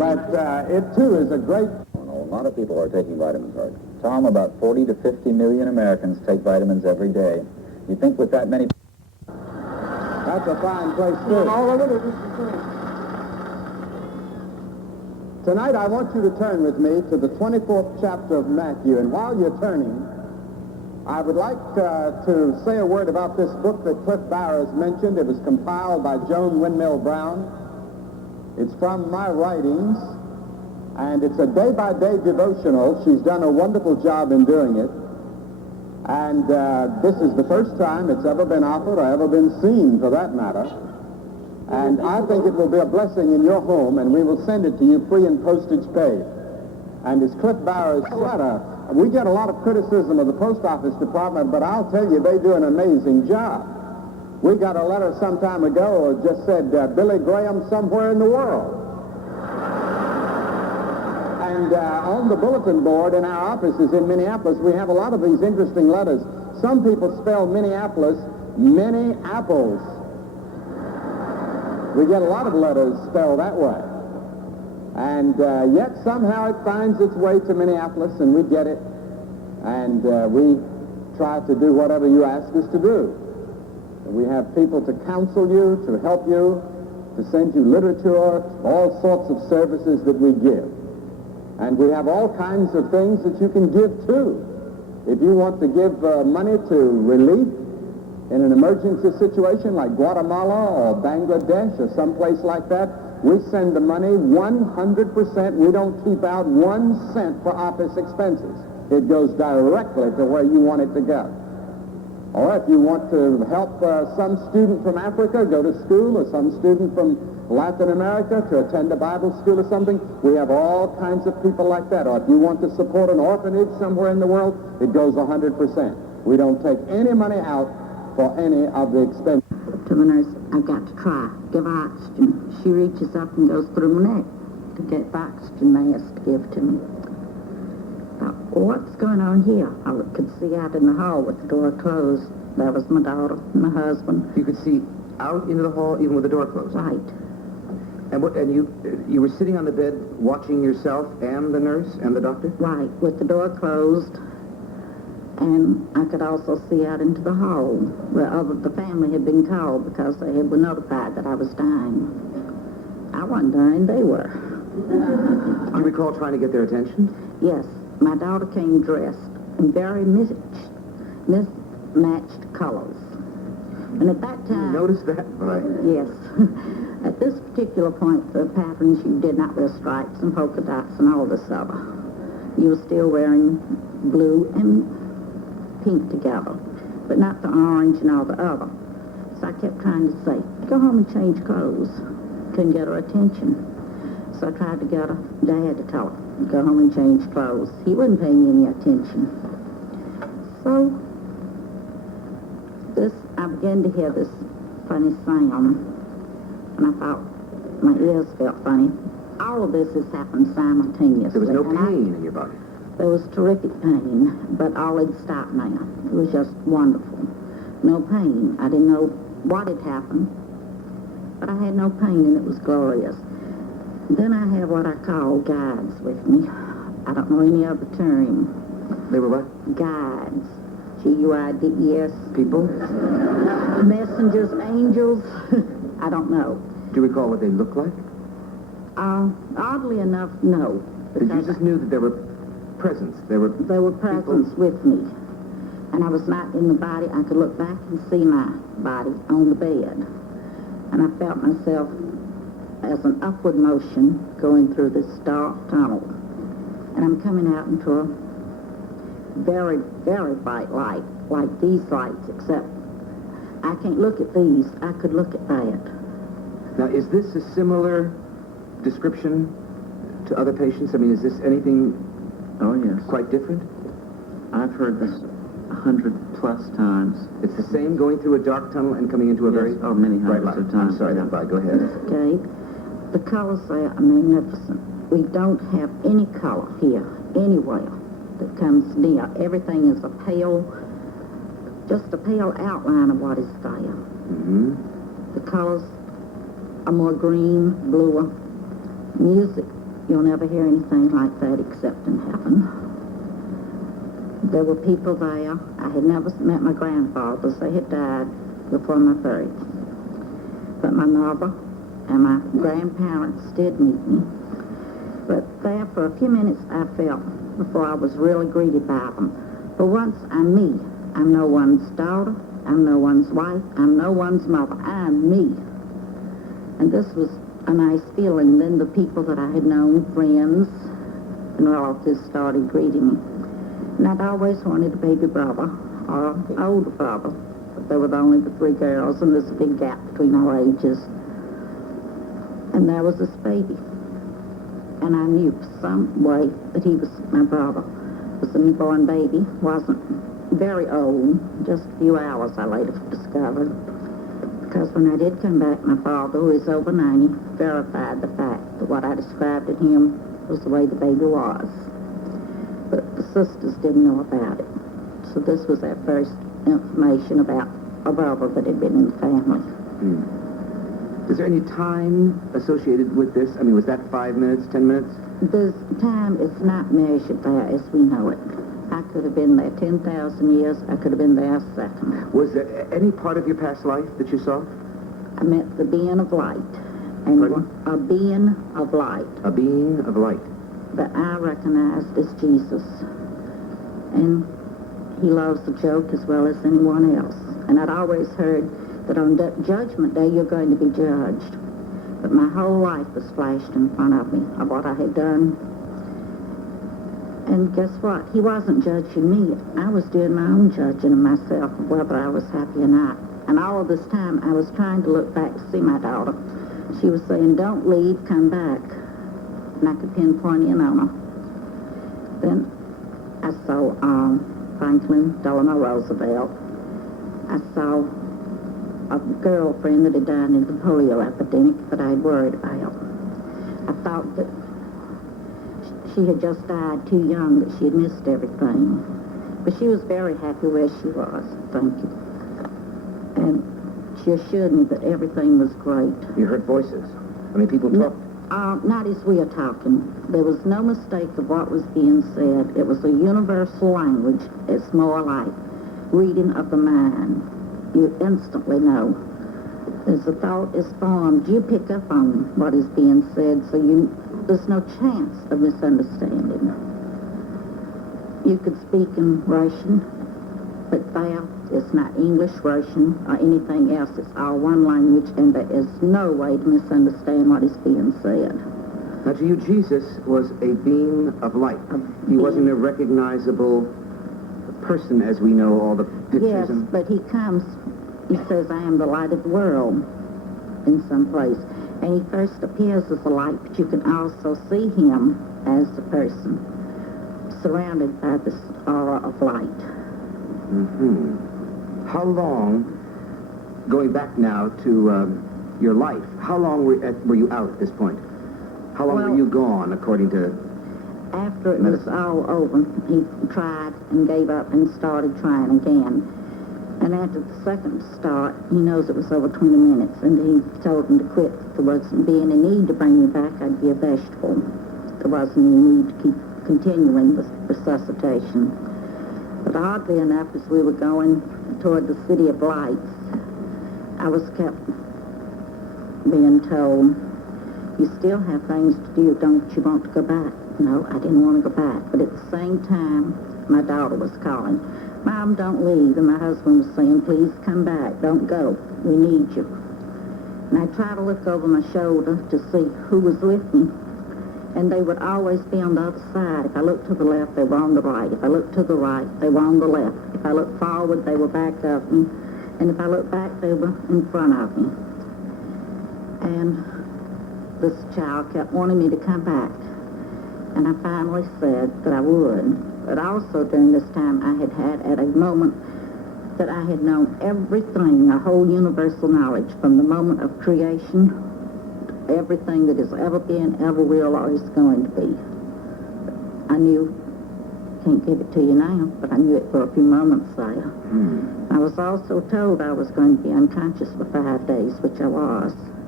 But it, too, is a great... A lot of people are taking vitamins, Art. Tom, about 40 to 50 million Americans take vitamins every day. You think with that many... That's a fine place, too. Tonight, I want you to turn with me to the 24th chapter of Matthew. And while you're turning, I would like to say a word about this book that Cliff Barrow has mentioned. It was compiled by Joan Windmill Brown. It's from my writings, and it's a day-by-day devotional. She's done a wonderful job in doing it. And this is the first time it's ever been offered or ever been seen, for that matter. And I think it will be a blessing in your home, and we will send it to you free and postage paid. And it's Cliff Barrow's letter. We get a lot of criticism of the Post Office Department, but I'll tell you, they do an amazing job. We got a letter some time ago that just said, Billy Graham somewhere in the world. And on the bulletin board in our offices in Minneapolis, we have a lot of these interesting letters. Some people spell Minneapolis Minneapolis. We get a lot of letters spelled that way. And yet somehow it finds its way to Minneapolis, and we get it. And we try to do whatever you ask us to do. We have people to counsel you, to help you, to send you literature, all sorts of services that we give. And we have all kinds of things that you can give too. If you want to give money to relief in an emergency situation like Guatemala or Bangladesh or someplace like that, we send the money 100%. We don't keep out 1 cent for office expenses. It goes directly to where you want it to go. Or if you want to help some student from Africa go to school, or some student from Latin America to attend a Bible school or something, we have all kinds of people like that. Or if you want to support an orphanage somewhere in the world, it goes 100%. We don't take any money out for any of the expenses. To the nurse, I've got to try. Give her oxygen. She reaches up and goes through my neck to get the oxygen mask to give to me. Thought, what's going on here? I could see out in the hall with the door closed. There was my daughter and my husband. You could see out into the hall even with the door closed? Right. And you were sitting on the bed watching yourself and the nurse and the doctor? Right, with the door closed. And I could also see out into the hall where the family had been called because they were notified that I was dying. I wasn't dying, they were. Do you recall trying to get their attention? Yes. My daughter came dressed in very mismatched colors. And at that time... You noticed that? Right. Yes. At this particular point, the patterns, you did not wear stripes and polka dots and all this other. You were still wearing blue and pink together, but not the orange and all the other. So I kept trying to say, go home and change clothes. Couldn't get her attention. So I tried to get her dad to tell her, go home and change clothes. He wouldn't pay me any attention. So I began to hear this funny sound, and I thought my ears felt funny. All of this has happened simultaneously. There was no pain in your body? There was terrific pain, but all had stopped now. It was just wonderful. No pain. I didn't know what had happened, but I had no pain, and it was glorious. Then I have what I call guides with me. I don't know any other term. They were what? Guides. G-U-I-D-E-S. People? Messengers, angels. I don't know. Do you recall what they looked like? Oddly enough, no. You just knew that there were presence. There were presence with me. And I was not in the body. I could look back and see my body on the bed. And I felt myself as an upward motion going through this dark tunnel. And I'm coming out into a very, very bright light, like these lights, except I can't look at these. I could look at that. Now, is this a similar description to other patients? I mean, is this anything quite different? I've heard this 100+ times. It's the same going through a dark tunnel and coming into a very many bright hundreds light. of times. I'm sorry, then, bye. Go ahead. Okay. The colors there are magnificent. We don't have any color here, anywhere, that comes near. Everything is just a pale outline of what is there. Mm-hmm. The colors are more green, bluer. Music you'll never hear anything like that except in heaven. There were people there. I had never met my grandfathers. They had died before my 30th. But my mother and my grandparents did meet me. But there for a few minutes I felt before I was really greeted by them. For once, I'm me. I'm no one's daughter. I'm no one's wife. I'm no one's mother. I'm me. And this was a nice feeling. Then the people that I had known, friends and relatives, started greeting me. And I'd always wanted a baby brother or an older brother. But there were only the 3 girls, and there's a big gap between our ages. And there was this baby. And I knew some way that he was my brother. It was a newborn baby, wasn't very old, just a few hours I later discovered. Because when I did come back, my father, who is over 90, verified the fact that what I described to him was the way the baby was. But the sisters didn't know about it. So this was their first information about a brother that had been in the family. Is there any time associated with this? I mean, was that 5 minutes, 10 minutes? The time is not measured there as we know it. I could have been there 10,000 years. I could have been there a second. Was there any part of your past life that you saw? I met the being of light. And Pardon? a being of light A being of light. that I recognized as Jesus. And he loves a joke as well as anyone else. And I'd always heard that on Judgment Day you're going to be judged. But my whole life was flashed in front of me of what I had done. And guess what? He wasn't judging me. I was doing my own judging of myself, of whether I was happy or not. And all of this time, I was trying to look back to see my daughter. She was saying, don't leave, come back. And I could pinpoint in on her. Then I saw Franklin Delano Roosevelt. I saw a girlfriend that had died in the polio epidemic that I had worried about. I thought that she had just died too young, that she had missed everything. But she was very happy where she was, thank you. And she assured me that everything was great. You heard voices. I mean, people talked. Not as we are talking. There was no mistake of what was being said. It was a universal language. It's more like reading of the mind. You instantly know. As the thought is formed, you pick up on what is being said, so there's no chance of misunderstanding. You could speak in Russian, but there it's not English, Russian, or anything else. It's all one language, and there is no way to misunderstand what is being said. Now, to you, Jesus was a beam of light. He wasn't a recognizable person as we know all the pictures. Yes, and... but he comes, he says, I am the light of the world in some place. And he first appears as a light, but you can also see him as the person surrounded by this aura of light. How long, going back now to your life, how long were you out at this point? How long were you gone, according to... After it was all over, he tried and gave up and started trying again. And after the second start, he knows it was over 20 minutes, and he told him to quit. If there wasn't being a need to bring me back, I'd be a vegetable. There wasn't any need to keep continuing the resuscitation. But oddly enough, as we were going toward the City of Lights, I was kept being told, you still have things to do, don't you want to go back? No, I didn't want to go back. But at the same time, my daughter was calling, Mom, don't leave. And my husband was saying, please come back, don't go, we need you. And I tried to look over my shoulder to see who was with me. And they would always be on the other side. If I looked to the left, they were on the right. If I looked to the right, they were on the left. If I looked forward, they were back of me. And if I looked back, they were in front of me. And this child kept wanting me to come back. And I finally said that I would. But also during this time, I had at a moment that I had known everything, a whole universal knowledge, from the moment of creation, everything that has ever been, ever will, or is going to be. I knew, can't give it to you now, but I knew it for a few moments there. I was also told I was going to be unconscious for 5 days, which I was.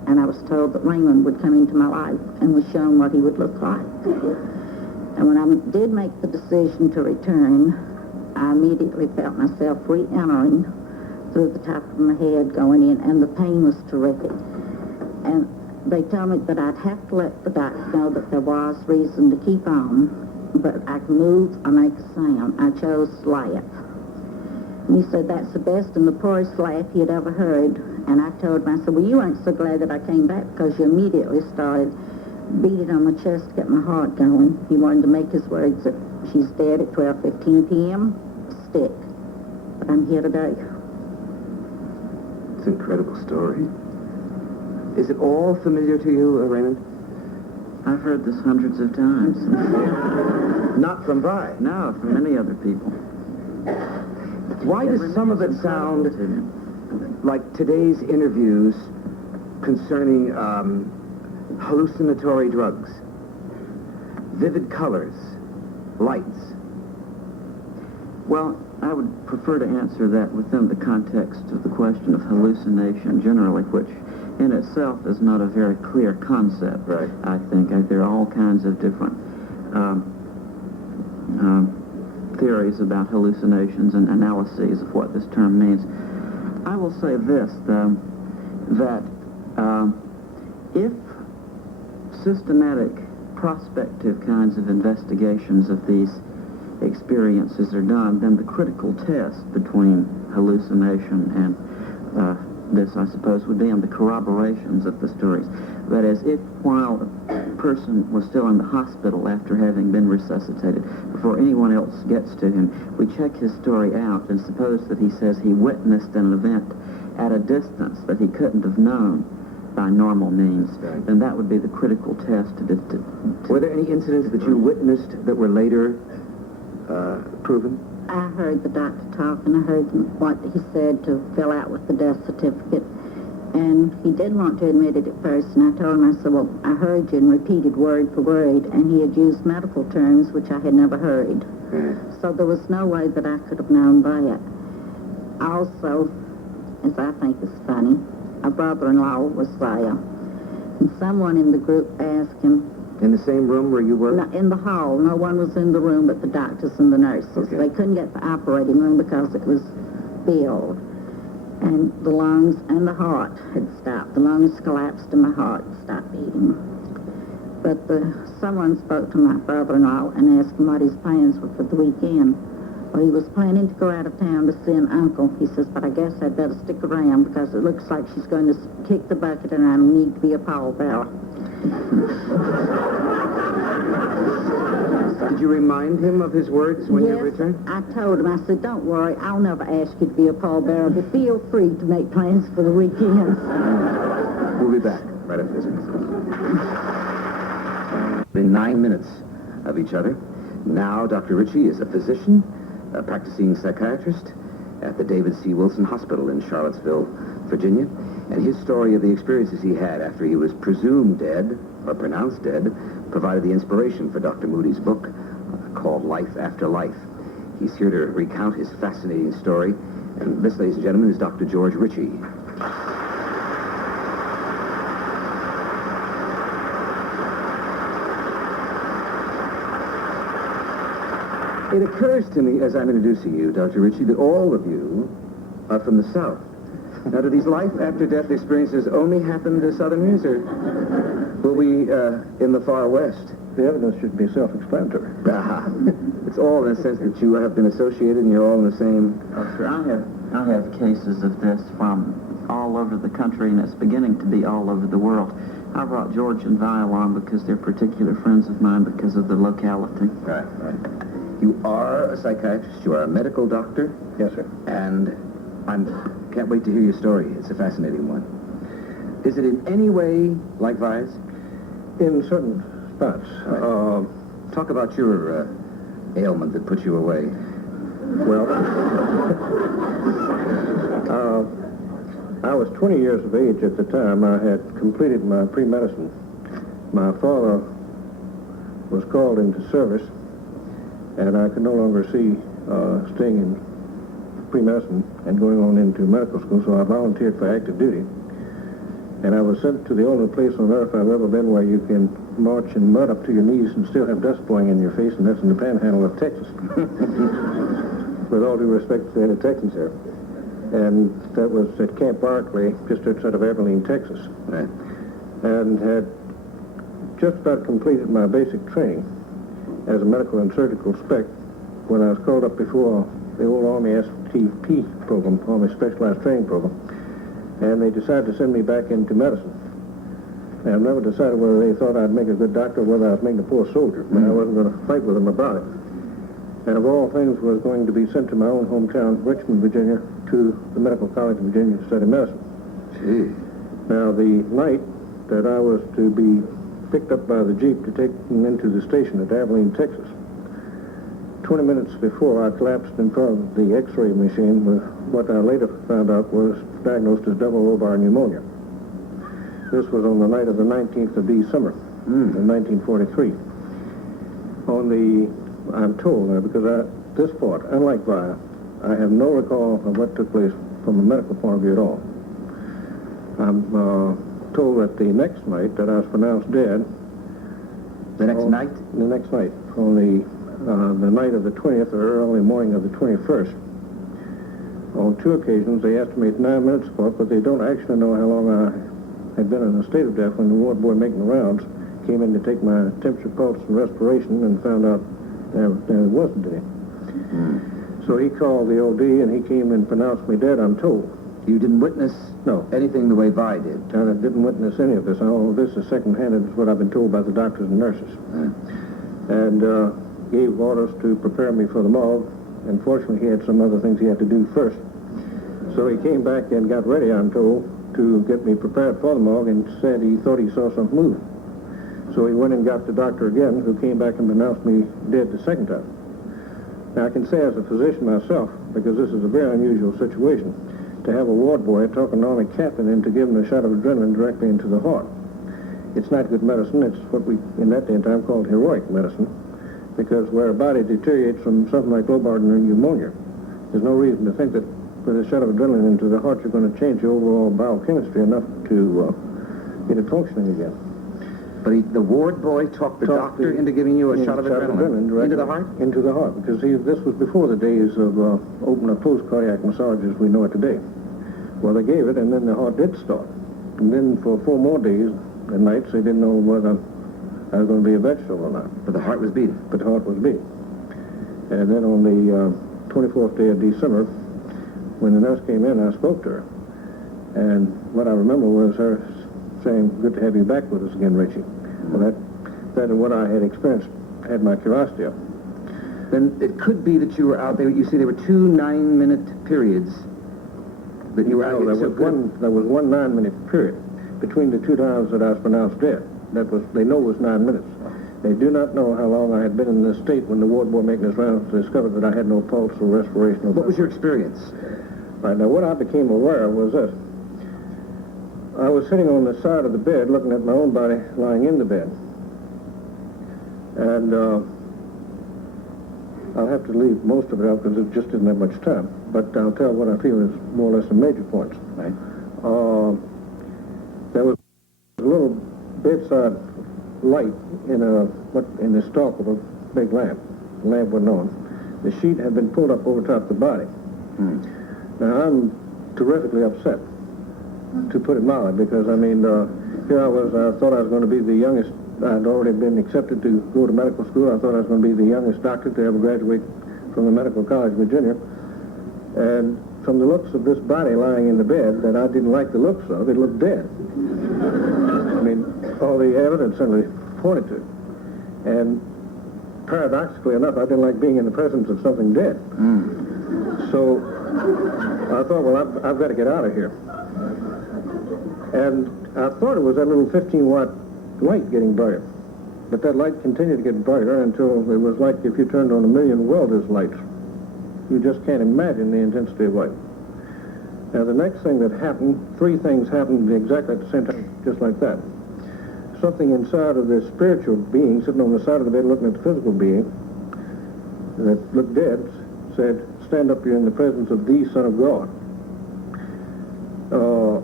and I was told that Raymond would come into my life and was shown what he would look like. And when I did make the decision to return, I immediately felt myself re-entering through the top of my head going in, and the pain was terrific. And they told me that I'd have to let the doctor know that there was reason to keep on, but I could move or make a sound. I chose laugh. And he said that's the best and the poorest laugh he had ever heard. And I told him, I said, well, you ain't so glad that I came back because you immediately started beating on my chest to get my heart going. He wanted to make his words that she's dead at 12:15 p.m. stick. But I'm here today. It's an incredible story. Is it all familiar to you, Raymond? I've heard this hundreds of times. Not from Vi. No, from many other people. Why does some of it sound like today's interviews concerning hallucinatory drugs, vivid colors, lights? Well, I would prefer to answer that within the context of the question of hallucination generally, which in itself is not a very clear concept. Right. I think there are all kinds of different theories about hallucinations and analyses of what this term means. I will say this, though, that if systematic prospective kinds of investigations of these experiences are done, then the critical test between hallucination and this, I suppose, would be in the corroborations of the stories. That is, if while a person was still in the hospital after having been resuscitated, before anyone else gets to him, we check his story out and suppose that he says he witnessed an event at a distance that he couldn't have known by normal means, Right. then that would be the critical test to Were there any incidents that you witnessed that were later proven? I heard the doctor talk, and I heard what he said to fill out with the death certificate. And he didn't want to admit it at first, and I told him, I said, well, I heard you and repeated word for word, and he had used medical terms which I had never heard. So there was no way that I could have known that. Also, as I think is funny, a brother-in-law was there, and someone in the group asked him, In the same room where you were? no, in the hall, no one was in the room but the doctors and the nurses. Okay. They couldn't get the operating room because it was filled. And the lungs and the heart had stopped. The lungs collapsed and my heart stopped beating. But someone spoke to my brother-in-law and asked him what his plans were for the weekend. Well, he was planning to go out of town to see an uncle. He says, but I guess I'd better stick around because it looks like she's going to kick the bucket and I need to be a pallbearer. Did you remind him of his words when you returned? I told him, I said, don't worry, I'll never ask you to be a pallbearer, but feel free to make plans for the weekend. We'll be back right after this. In 9 minutes of each other. Now, Dr. Ritchie is a physician, a practicing psychiatrist at the David C. Wilson Hospital in Charlottesville, Virginia. And his story of the experiences he had after he was presumed dead, or pronounced dead, provided the inspiration for Dr. Moody's book called Life After Life. He's here to recount his fascinating story. And this, ladies and gentlemen, is Dr. George Ritchie. It occurs to me, as I'm introducing you, Dr. Ritchie, that all of you are from the South. Now, do these life-after-death experiences only happen to Southerners, or will we in the far West? The evidence should be self-explanatory. It's all in a sense that you have been associated and you're all in the same... Oh, sure. I have cases of this from all over the country, and it's beginning to be all over the world. I brought George and Vi along because they're particular friends of mine because of the locality. Right. You are a psychiatrist, you are a medical doctor. Yes, sir. And I can't wait to hear your story. It's a fascinating one. Is it in any way like Vi's? In certain spots. Right. Talk about your ailment that put you away. Well, I was 20 years of age at the time. I had completed my pre-medicine. My father was called into service, and I could no longer see staying in pre-medicine and going on into medical school, so I volunteered for active duty. And I was sent to the only place on earth I've ever been where you can march in mud up to your knees and still have dust blowing in your face, and that's in the panhandle of Texas. With all due respect to any Texans here. And that was at Camp Barkley, just outside of Abilene, Texas. Right. And had just about completed my basic training as a medical and surgical spec when I was called up before the old Army STP program, Army Specialized Training Program, and they decided to send me back into medicine. And I've never decided whether they thought I'd make a good doctor or whether I was making a poor soldier, but I wasn't going to fight with them about it. And of all things, was going to be sent to my own hometown, Richmond, Virginia, to the Medical College of Virginia to study medicine. Gee. Now, the night that I was to be picked up by the Jeep to take me into the station at Abilene, Texas, 20 minutes before I collapsed in front of the X-ray machine with what I later found out was diagnosed as double lobar pneumonia. This was on the night of the 19th of December in 1943. I'm told now, because this part, unlike Via, I have no recall of what took place from a medical point of view at all. I'm told that the next night that I was pronounced dead. The next night? The next night, on the night of the 20th or early morning of the 21st. On two occasions, they estimate 9 minutes apart, but they don't actually know how long I had been in a state of death when the ward boy making the rounds came in to take my temperature, pulse, and respiration and found out there wasn't any. So he called the OD, and he came and pronounced me dead, I'm told. You didn't witness No. anything the way Vi did? And I didn't witness any of this. All of this is second-hand. It's what I've been told by the doctors and nurses. And gave orders to prepare me for the morgue. Unfortunately, he had some other things he had to do first. So he came back and got ready, I'm told, to get me prepared for the morgue, and said he thought he saw something move. So he went and got the doctor again, who came back and pronounced me dead the second time. Now, I can say as a physician myself, because this is a very unusual situation, to have a ward boy talk an Army captain into giving a shot of adrenaline directly into the heart. It's not good medicine. It's what we, in that day and time, called heroic medicine, because where a body deteriorates from something like lobar pneumonia, there's no reason to think that with a shot of adrenaline into the heart, you're going to change the overall biochemistry enough to get it functioning again. But the ward boy talked the doctor into giving you a shot of adrenaline into the heart? Into the heart, because this was before the days of open or post cardiac massage as we know it today. Well, they gave it, and then the heart did start. And then for 4 more days and nights, they didn't know whether I was going to be a vegetable or not. But the heart was beating? But the heart was beating. And then on the 24th day of December, when the nurse came in, I spoke to her. And what I remember was her saying, "Good to have you back with us again, Richie." Well, that and what I had experienced had my curiosity up. Then it could be that you were out there. You see there were 2 9-minute periods that you were out there. There was one 9-minute period between the 2 times that I was pronounced dead. They know was 9 minutes. They do not know how long I had been in this state when the ward boy making his rounds discovered that I had no pulse or respiration. What was your experience? Right, now what I became aware of was this. I was sitting on the side of the bed looking at my own body lying in the bed. And I'll have to leave most of it out because it just didn't have much time. But I'll tell what I feel is more or less the major points. Right. There was a little bedside light in the stalk of a big lamp. The lamp wasn't on. The sheet had been pulled up over top the body. Now, I'm terrifically upset, to put it mildly, because, I mean, here I was, I thought I was going to be the youngest. I'd already been accepted to go to medical school. I thought I was going to be the youngest doctor to ever graduate from the Medical College of Virginia. And from the looks of this body lying in the bed that I didn't like the looks of, it looked dead. I mean, all the evidence certainly pointed to it. And paradoxically enough, I didn't like being in the presence of something dead. So I thought, well, I've got to get out of here. And I thought it was that little 15-watt light getting brighter. But that light continued to get brighter until it was like if you turned on 1,000,000 welders' lights. You just can't imagine the intensity of light. Now, the next thing that happened, 3 things happened exactly at the same time, just like that. Something inside of this spiritual being sitting on the side of the bed looking at the physical being that looked dead said, "Stand up, you're in the presence of the Son of God."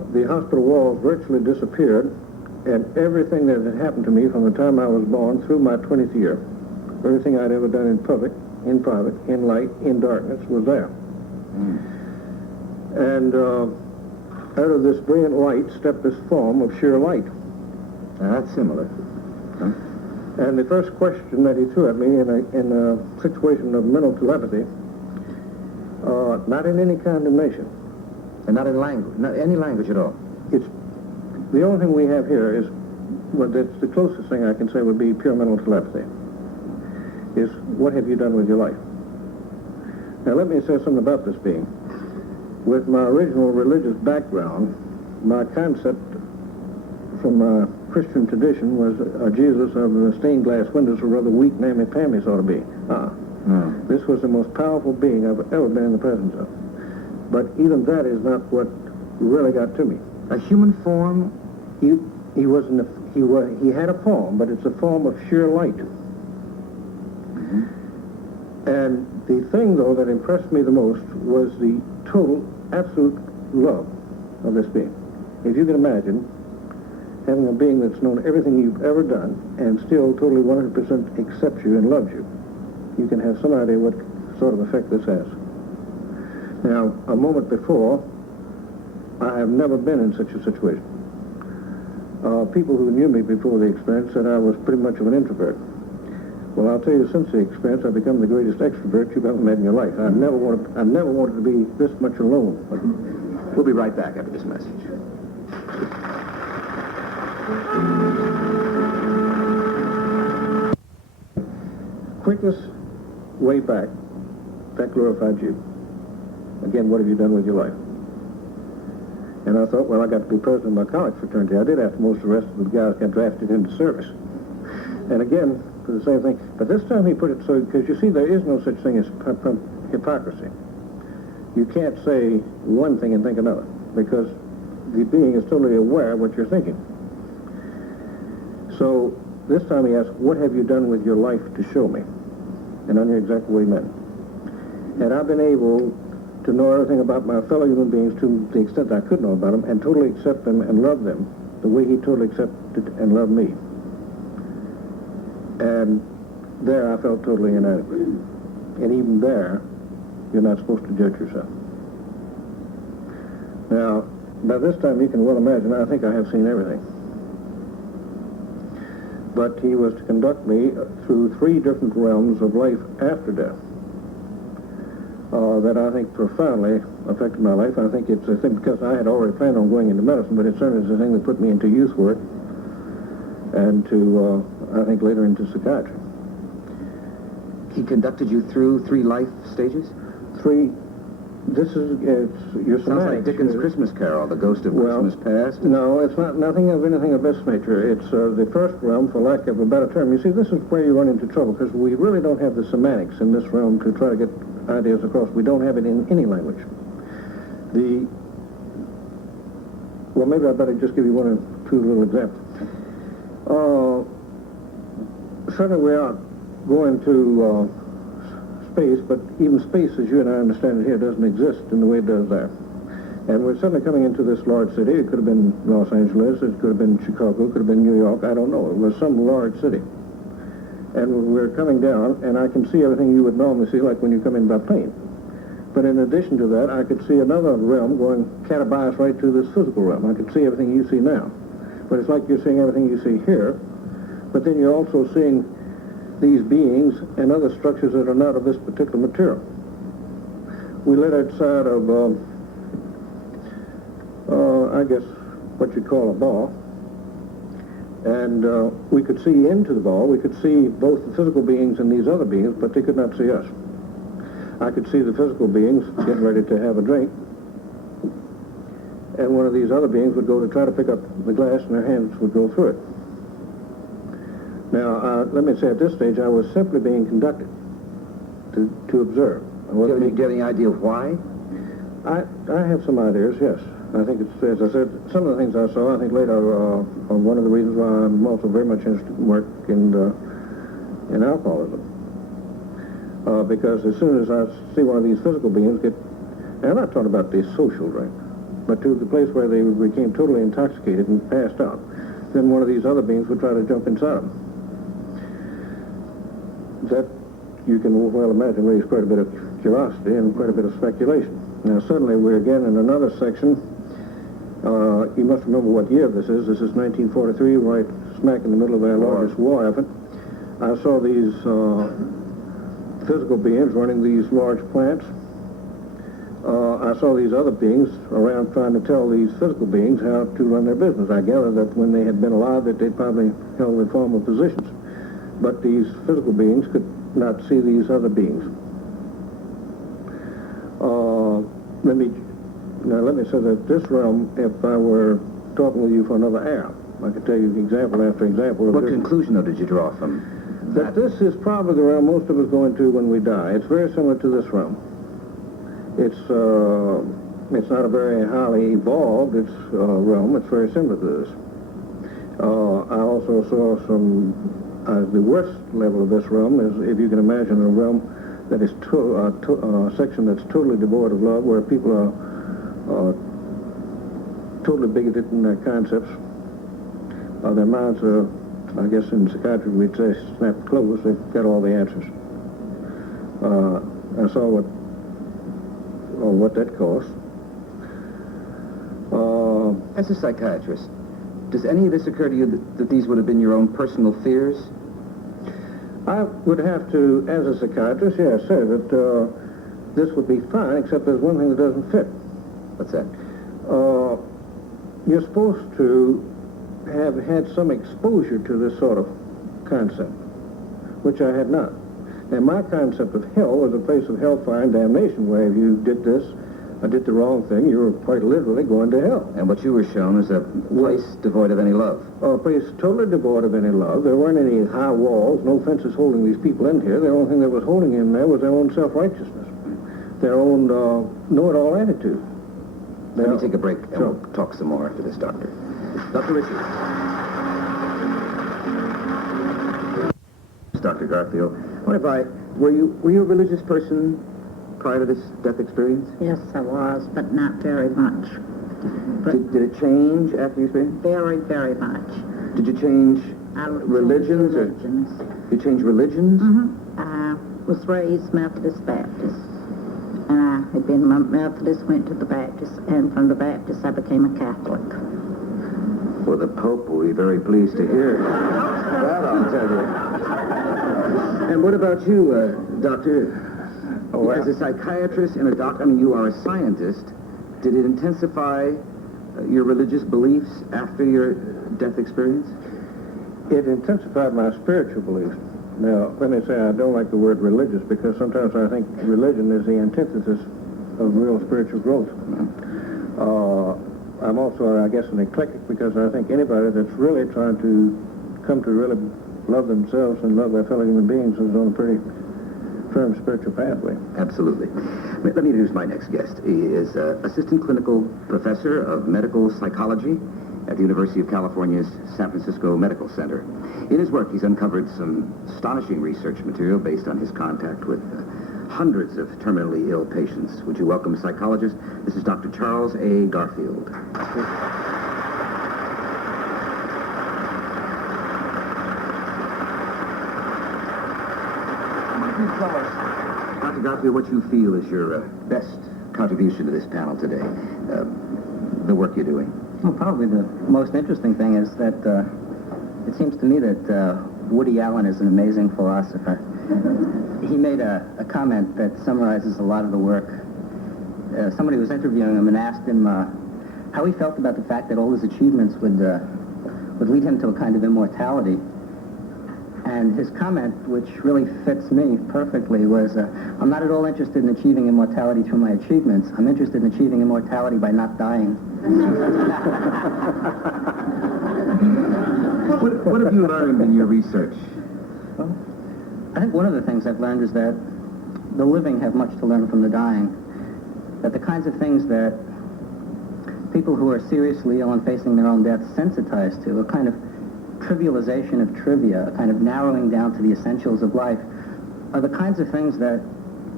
the hospital walls virtually disappeared, and everything that had happened to me from the time I was born through my 20th year, everything I'd ever done in public, in private, in light, in darkness, was there. And out of this brilliant light stepped this form of sheer light. Now, that's similar. Huh? And the first question that he threw at me in a situation of mental telepathy, not in any condemnation. And not in language, not any language at all. It's the only thing we have here is, well, that's the closest thing I can say would be pure mental telepathy, is what have you done with your life? Now let me say something about this being. With my original religious background, my concept from my Christian tradition was a Jesus of the stained glass windows, or rather weak, nammy-pammy sort of being. This was the most powerful being I've ever been in the presence of. But even that is not what really got to me. A human form? He wasn't. He had a form, but it's a form of sheer light. And the thing, though, that impressed me the most was the total, absolute love of this being. If you can imagine having a being that's known everything you've ever done and still totally 100% accepts you and loves you, you can have some idea what sort of effect this has. Now, a moment before, I have never been in such a situation. People who knew me before the experience said I was pretty much of an introvert. Well, I'll tell you, since the experience, I've become the greatest extrovert you've ever met in your life. I never wanted to be this much alone. We'll be right back after this message. Quickest way back, that glorified you. Again, what have you done with your life? And I thought, well, I got to be president of my college fraternity. I did after most of the rest of the guys got drafted into service. And again, for the same thing. But this time he put it so, because you see, there is no such thing as hypocrisy. You can't say one thing and think another, because the being is totally aware of what you're thinking. So this time he asked, what have you done with your life to show me? And I knew exactly what he meant. And I've been able to know everything about my fellow human beings to the extent I could know about them, and totally accept them and love them the way he totally accepted and loved me. And there I felt totally inadequate. And even there, you're not supposed to judge yourself. Now, by this time you can well imagine, I think I have seen everything. But he was to conduct me through 3 different realms of life after death. That I think profoundly affected my life. I think it's a thing because I had already planned on going into medicine, but it certainly is a thing that put me into youth work and to, I think, later into psychiatry. He conducted you through 3 life stages? 3. This is, your Sounds like Dickens' Christmas Carol, the ghost of Christmas past. No, it's not nothing of anything of this nature. It's the first realm, for lack of a better term. You see, this is where you run into trouble, because we really don't have the semantics in this realm to try to get ideas across. We don't have it in any language. Well, maybe I better just give you 1 or 2 little examples. Certainly we are going to space, but even space, as you and I understand it here, doesn't exist in the way it does there. And we're suddenly coming into this large city. It could have been Los Angeles, it could have been Chicago, it could have been New York, I don't know. It was some large city. And we're coming down, and I can see everything you would normally see, like when you come in by plane. But in addition to that, I could see another realm going catabias right to this physical realm. I could see everything you see now. But it's like you're seeing everything you see here, but then you're also seeing these beings and other structures that are not of this particular material. We lit outside of, I guess, what you'd call a ball. And we could see into the ball. We could see both the physical beings and these other beings, but they could not see us. I could see the physical beings getting ready to have a drink. And one of these other beings would go to try to pick up the glass, and their hands would go through it. Now, let me say at this stage, I was simply being conducted to observe. Do you have any idea of why? I have some ideas, yes. I think it's, as I said, some of the things I saw, I think later are one of the reasons why I'm also very much interested in work in alcoholism. Because as soon as I see one of these physical beings get, and I'm not talking about the social drink, but to the place where they became totally intoxicated and passed out. Then one of these other beings would try to jump inside them. That, you can well imagine, raised quite a bit of curiosity and quite a bit of speculation. Now, suddenly, we're again in another section. You must remember what year this is. This is 1943, right smack in the middle of our largest war effort. I saw these physical beings running these large plants. I saw these other beings around trying to tell these physical beings how to run their business. I gather that when they had been alive, that they probably held informal positions. But these physical beings could not see these other beings. Let me say that this realm, if I were talking with you for another hour, I could tell you example after example of What this. conclusion, though, did you draw from That this is probably the realm most of us go into when we die. It's very similar to this realm. It's not a very highly evolved realm. It's very similar to this. I also saw some, the worst level of this realm is, if you can imagine, a realm that is a section that's totally devoid of love, where people are totally bigoted in their concepts. Their minds are, I guess in psychiatry we'd say, snapped closed. They've got all the answers. I saw what that cost. As a psychiatrist, does any of this occur to you that these would have been your own personal fears? I would have to, as a psychiatrist, say that this would be fine, except there's one thing that doesn't fit. What's that? You're supposed to have had some exposure to this sort of concept, which I had not. Now, my concept of hell was a place of hellfire and damnation, where if you did this, or did the wrong thing, you were quite literally going to hell. And what you were shown is a place devoid of any love. A place totally devoid of any love. There weren't any high walls, no fences holding these people in here. The only thing that was holding them there was their own self-righteousness, their own know-it-all attitude. Let me take a break, and we'll talk some more after this, Doctor. Dr. Ritchie. Dr. Garfield, were you a religious person prior to this death experience? Yes, I was, but not very much. But Did it change after you experienced? very, very much. Did you change religions? Religions. You changed religions? I was raised Methodist Baptist. And I had been Methodist, went to the Baptist, and from the Baptist I became a Catholic. Well, the Pope will be very pleased to hear that, I'll tell you. And what about you, Doctor? As a psychiatrist and a doctor, I mean, you are a scientist. Did it intensify your religious beliefs after your death experience? It intensified my spiritual beliefs. Now, let me say I don't like the word religious, because sometimes I think religion is the antithesis of real spiritual growth. I'm also, I guess, an eclectic, because I think anybody that's really trying to come to really love themselves and love their fellow human beings is on a pretty firm spiritual pathway. Absolutely. Let me introduce my next guest. He is Assistant Clinical Professor of Medical Psychology at the University of California's San Francisco Medical Center. In his work, he's uncovered some astonishing research material based on his contact with hundreds of terminally ill patients. Would you welcome psychologist? This is Dr. Charles A. Garfield. Dr. Garfield, what you feel is your best contribution to this panel today, the work you're doing? Well, probably the most interesting thing is that it seems to me that Woody Allen is an amazing philosopher. He made a comment that summarizes a lot of the work. Somebody was interviewing him and asked him how he felt about the fact that all his achievements would lead him to a kind of immortality. And his comment, which really fits me perfectly, was, I'm not at all interested in achieving immortality through my achievements. I'm interested in achieving immortality by not dying. What have you learned in your research? Well, I think one of the things I've learned is that the living have much to learn from the dying. That the kinds of things that people who are seriously ill and facing their own death sensitize to, a kind of trivialization of trivia, a kind of narrowing down to the essentials of life, are the kinds of things that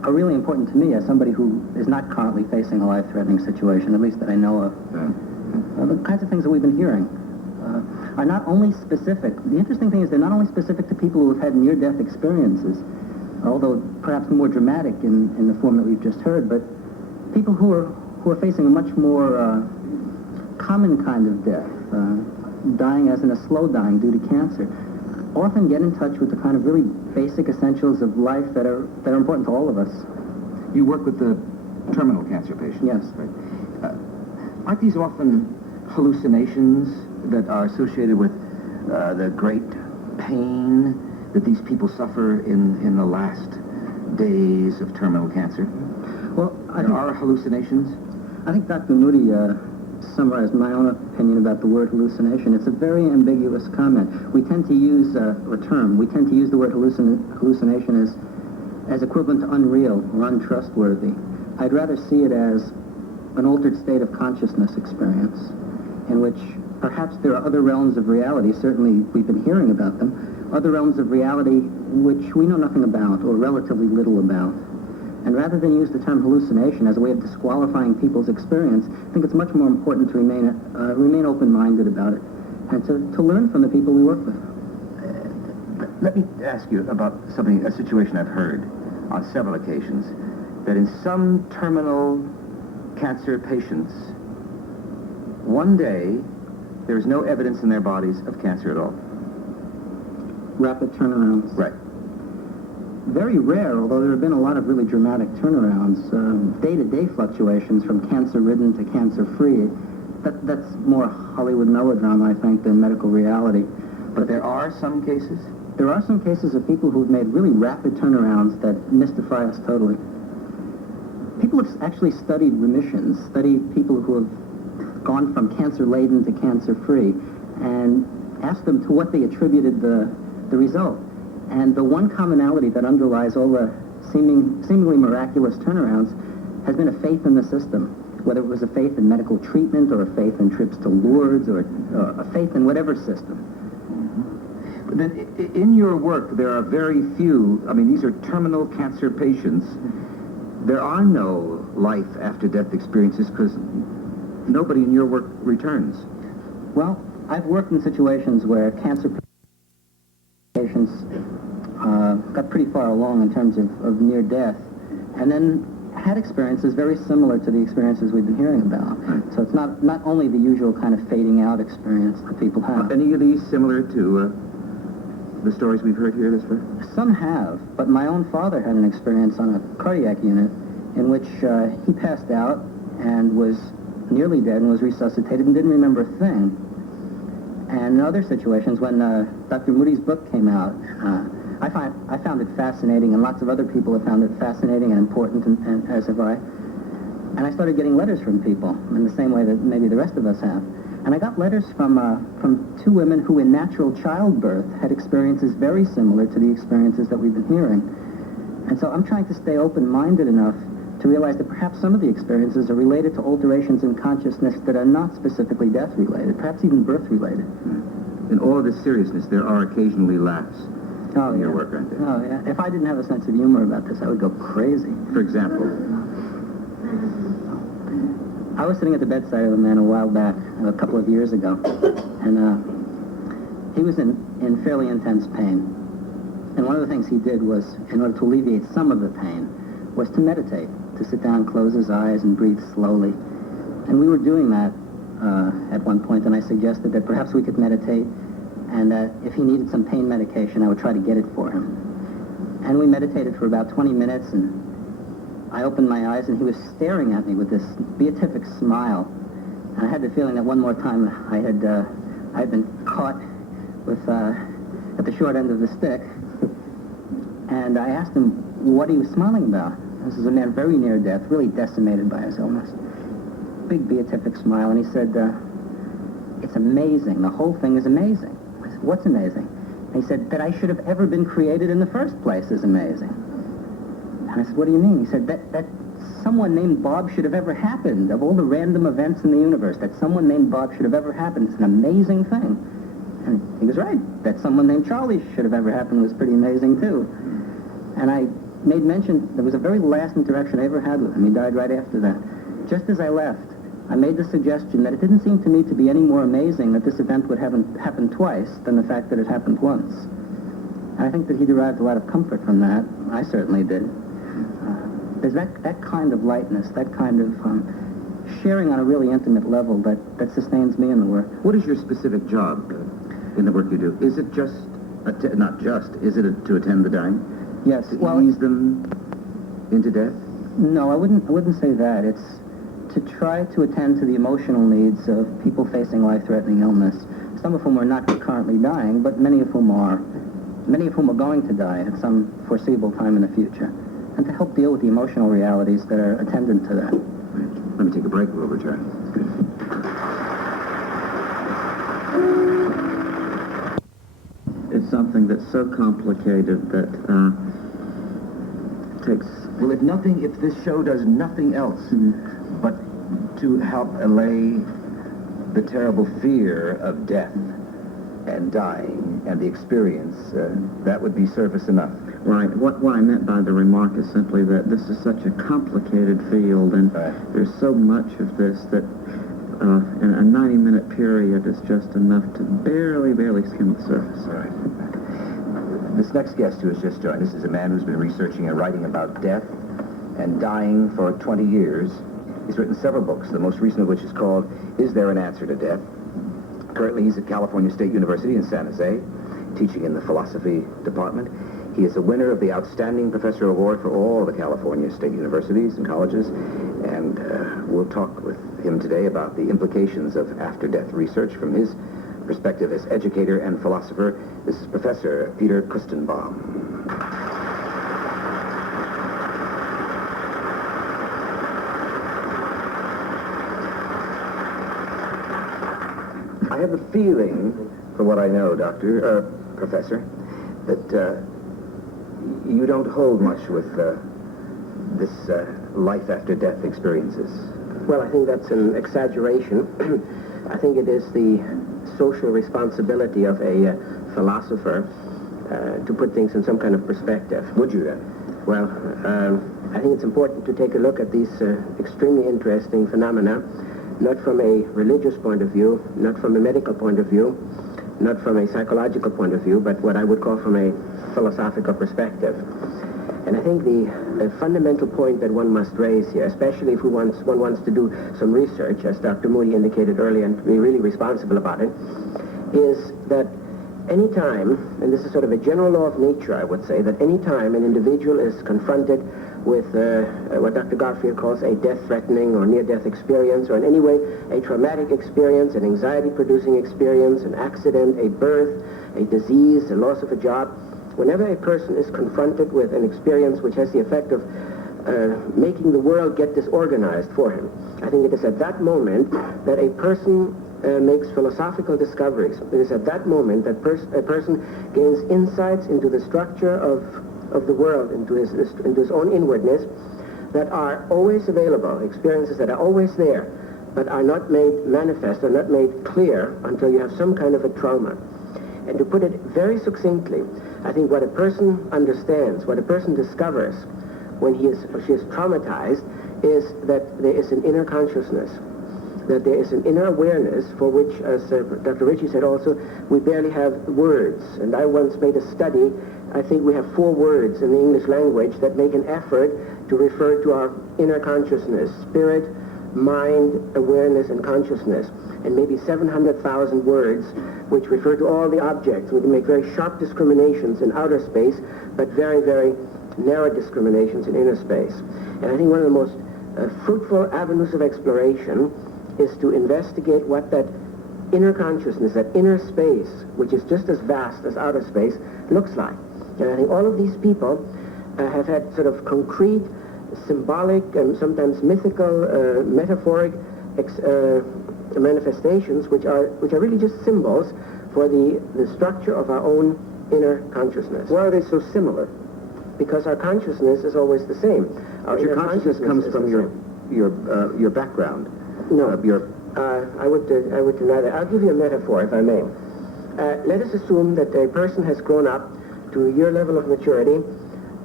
are really important to me as somebody who is not currently facing a life-threatening situation, at least that I know of. The kinds of things that we've been hearing are not only specific. The interesting thing is they're not only specific to people who have had near-death experiences, although perhaps more dramatic in the form that we've just heard, but people who are facing a much more common kind of death, dying as in a slow dying due to cancer, often get in touch with the kind of really basic essentials of life that are important to all of us. You work with the terminal cancer patients? Yes. Right. Aren't these often hallucinations that are associated with the great pain that these people suffer in the last days of terminal cancer? Well, There are hallucinations? I think Dr. Moody summarized my own opinion about the word hallucination. It's a very ambiguous comment. We tend to use, we tend to use the word hallucination as equivalent to unreal or untrustworthy. I'd rather see it as an altered state of consciousness experience in which perhaps there are other realms of reality, certainly we've been hearing about them, other realms of reality which we know nothing about or relatively little about. And rather than use the term hallucination as a way of disqualifying people's experience, I think it's much more important to remain open-minded about it and to learn from the people we work with. Let me ask you about a situation I've heard on several occasions, that in some terminal cancer patients, one day there's no evidence in their bodies of cancer at all. Rapid turnarounds. Right. Very rare, although there have been a lot of really dramatic turnarounds. Day-to-day fluctuations from cancer-ridden to cancer-free. That's more Hollywood melodrama, I think, than medical reality. But there are some cases? There are some cases of people who've made really rapid turnarounds that mystify us totally. People have actually studied remissions, studied people who have gone from cancer-laden to cancer-free, and asked them to what they attributed the result. And the one commonality that underlies all the seemingly miraculous turnarounds has been a faith in the system, whether it was a faith in medical treatment or a faith in trips to Lourdes or a faith in whatever system. But then in your work, there are very few, these are terminal cancer patients. There are no life after death experiences because nobody in your work returns. Well, I've worked in situations where cancer patients got pretty far along in terms of near death, and then had experiences very similar to the experiences we've been hearing about. So it's not only the usual kind of fading out experience that people have. Any of these similar to the stories we've heard here this far? Some have, but my own father had an experience on a cardiac unit in which he passed out and was nearly dead and was resuscitated and didn't remember a thing. And in other situations, when Dr. Moody's book came out, I found it fascinating, and lots of other people have found it fascinating and important, and as have I. And I started getting letters from people in the same way that maybe the rest of us have. And I got letters from two women who, in natural childbirth, had experiences very similar to the experiences that we've been hearing. And so I'm trying to stay open-minded enough to realize that perhaps some of the experiences are related to alterations in consciousness that are not specifically death-related, perhaps even birth-related. In all of this seriousness, there are occasionally laughs in your work, aren't there? Oh, yeah. If I didn't have a sense of humor about this, I would go crazy. For example? I was sitting at the bedside of a man a while back, a couple of years ago, and he was in fairly intense pain. And one of the things he did was, in order to alleviate some of the pain, was to meditate, to sit down, close his eyes, and breathe slowly. And we were doing that at one point, and I suggested that perhaps we could meditate, and that if he needed some pain medication, I would try to get it for him. And we meditated for about 20 minutes, and I opened my eyes, and he was staring at me with this beatific smile. And I had the feeling that one more time I had been caught with at the short end of the stick. And I asked him what he was smiling about. This is a man very near death, really decimated by his illness. Big beatific smile, and he said, "It's amazing. The whole thing is amazing." I said, "What's amazing?" And he said, "That I should have ever been created in the first place is amazing." And I said, "What do you mean?" He said, that someone named Bob should have ever happened. Of all the random events in the universe, that someone named Bob should have ever happened. It's an amazing thing. And he was right. That someone named Charlie should have ever happened was pretty amazing, too. And I made mention, there was the very last interaction I ever had with him. He died right after that. Just as I left, I made the suggestion that it didn't seem to me to be any more amazing that this event would happen twice than the fact that it happened once. And I think that he derived a lot of comfort from that. I certainly did. There's that kind of lightness, that kind of sharing on a really intimate level that sustains me in the work. What is your specific job in the work you do? Is it just, not just, is it to attend the dying? Yes. To ease them into death? No, I wouldn't say that. It's to try to attend to the emotional needs of people facing life-threatening illness, some of whom are not currently dying, but many of whom are going to die at some foreseeable time in the future, and to help deal with the emotional realities that are attendant to that. Right. Let me take a break. We'll return. It's something that's so complicated that takes... Well, if this show does nothing else but to help allay the terrible fear of death and dying and the experience, that would be service enough. Right. What I meant by the remark is simply that this is such a complicated field, and there's so much of this that in a 90-minute period is just enough to barely skim the surface. All right. This next guest who has just joined us is a man who's been researching and writing about death and dying for 20 years. He's written several books, the most recent of which is called Is There an Answer to Death? Currently, he's at California State University in San Jose, teaching in the philosophy department. He is a winner of the Outstanding Professor Award for all the California State Universities and colleges, and we'll talk with him today about the implications of after-death research from his perspective as educator and philosopher. This is Professor Peter Kustenbaum. I have a feeling, from what I know, Professor, that you don't hold much with this life after death experiences. Well, I think that's an exaggeration. I think it is the social responsibility of a philosopher to put things in some kind of perspective. Would you then? Well, I think it's important to take a look at these extremely interesting phenomena, not from a religious point of view, not from a medical point of view, not from a psychological point of view, but what I would call from a philosophical perspective. And I think the fundamental point that one must raise here, especially if one wants to do some research, as Dr. Moody indicated earlier, and to be really responsible about it, is that any time, and this is sort of a general law of nature, I would say, that any time an individual is confronted with what Dr. Garfield calls a death-threatening or near-death experience, or in any way a traumatic experience, an anxiety-producing experience, an accident, a birth, a disease, a loss of a job, whenever a person is confronted with an experience which has the effect of making the world get disorganized for him, I think it is at that moment that a person makes philosophical discoveries. It is at that moment that a person gains insights into the structure of the world, into his own inwardness, that are always available, experiences that are always there, but are not made manifest, are not made clear until you have some kind of a trauma. And to put it very succinctly, I think what a person understands, what a person discovers when he is or she is traumatized, is that there is an inner consciousness, that there is an inner awareness for which, as Dr. Ritchie said also, we barely have words. And I once made a study. I think we have 4 words in the English language that make an effort to refer to our inner consciousness: spirit, mind, awareness, and consciousness. And maybe 700,000 words which refer to all the objects. We can make very sharp discriminations in outer space, but very, very narrow discriminations in inner space. And I think one of the most fruitful avenues of exploration is to investigate what that inner consciousness, that inner space, which is just as vast as outer space, looks like. And I think all of these people have had sort of concrete, symbolic, and sometimes mythical, metaphoric manifestations which are really just symbols for the structure of our own inner consciousness. Why are they so similar? Because our consciousness is always the same. But your consciousness comes from your background. No, I would deny that. I'll give you a metaphor, if I may. Let us assume that a person has grown up to your level of maturity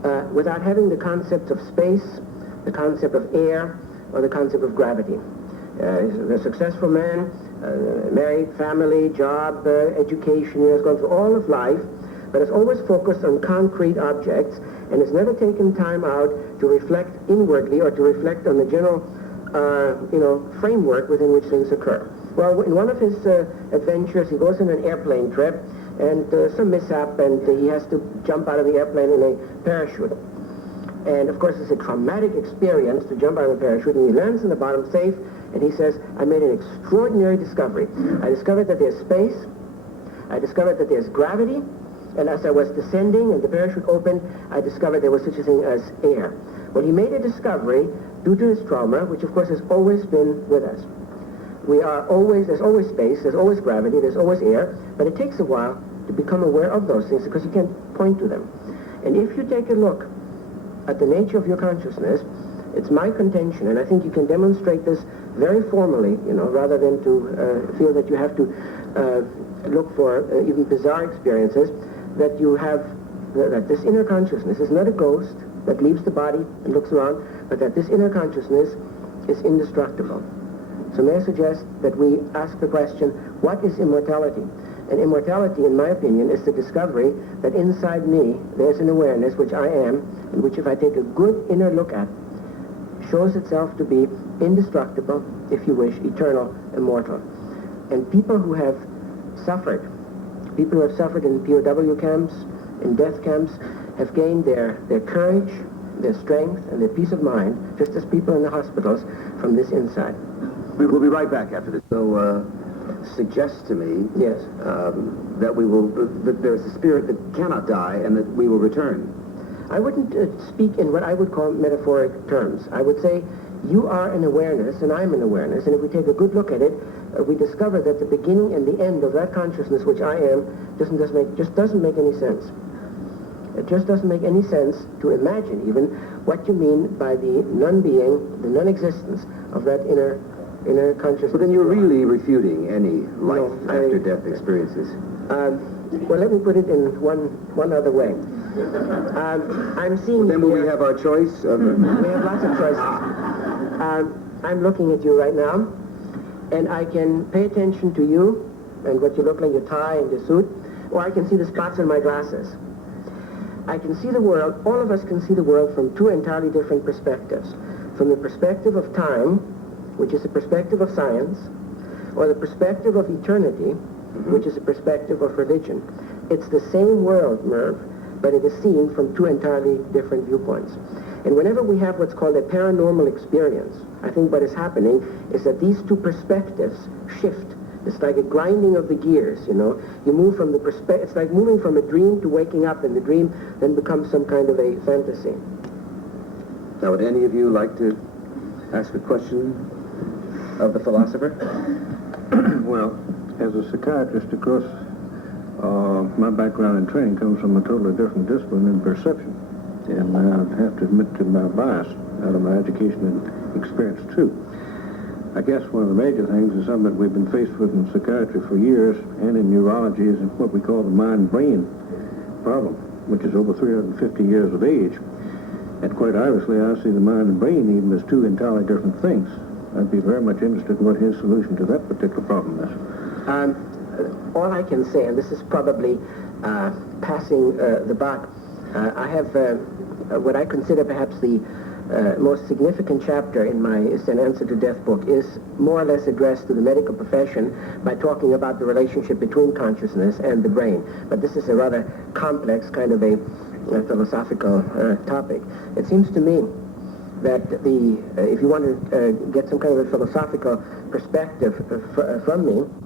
without having the concept of space, the concept of air, or the concept of gravity. A successful man, married, family, job, education, has gone through all of life, but has always focused on concrete objects and has never taken time out to reflect inwardly or to reflect on the general, framework within which things occur. Well, in one of his adventures, he goes on an airplane trip, and some mishap, and he has to jump out of the airplane in a parachute. And of course, it's a traumatic experience to jump out of a parachute, and he lands in the bottom safe, and he says, I made an extraordinary discovery. I discovered that there's space, I discovered that there's gravity, and as I was descending and the parachute opened, I discovered there was such a thing as air. Well, he made a discovery due to his trauma, which of course has always been with us. There's always space, there's always gravity, there's always air, but it takes a while to become aware of those things because you can't point to them. And if you take a look at the nature of your consciousness, it's my contention, and I think you can demonstrate this very formally, rather than to feel that you have to look for even bizarre experiences, that you have, that this inner consciousness is not a ghost that leaves the body and looks around, but that this inner consciousness is indestructible. So may I suggest that we ask the question, what is immortality? And immortality, in my opinion, is the discovery that inside me there's an awareness, which I am, and which if I take a good inner look at, shows itself to be indestructible, if you wish, eternal, immortal. And people who have suffered in POW camps, in death camps, have gained their courage, their strength, and their peace of mind, just as people in the hospitals, from this insight. We will be right back after this. So, suggest to me Yes. that there's a spirit that cannot die and that we will return. I wouldn't speak in what I would call metaphoric terms. I would say you are an awareness and I'm an awareness, and if we take a good look at it, we discover that the beginning and the end of that consciousness, which I am, just doesn't make any sense. It just doesn't make any sense to imagine even what you mean by the non-being, the non-existence of that inner consciousness. But then you're really refuting any life-after-death experiences. Well, let me put it in one other way. I'm seeing... Then will we have our choice? We have lots of choices. I'm looking at you right now, and I can pay attention to you and what you look like, your tie and your suit, or I can see the spots in my glasses. I can see the world, all of us can see the world from two entirely different perspectives. From the perspective of time, which is the perspective of science, or the perspective of eternity, which is a perspective of religion. It's the same world, Merv, but it is seen from two entirely different viewpoints. And whenever we have what's called a paranormal experience, I think what is happening is that these two perspectives shift. It's like a grinding of the gears, You move from the it's like moving from a dream to waking up, and the dream then becomes some kind of a fantasy. Now, would any of you like to ask a question of the philosopher? Well, as a psychiatrist, of course, my background and training comes from a totally different discipline in perception. And I have to admit to my bias out of my education and experience, too. I guess one of the major things is something that we've been faced with in psychiatry for years and in neurology is what we call the mind-brain problem, which is over 350 years of age. And quite obviously, I see the mind and brain even as two entirely different things. I'd be very much interested in what his solution to that particular problem is. All I can say, and this is probably passing the buck, I have what I consider perhaps the most significant chapter in my Is an Answer to Death book is more or less addressed to the medical profession by talking about the relationship between consciousness and the brain. But this is a rather complex kind of a philosophical topic. It seems to me that if you want to get some kind of a philosophical perspective from me,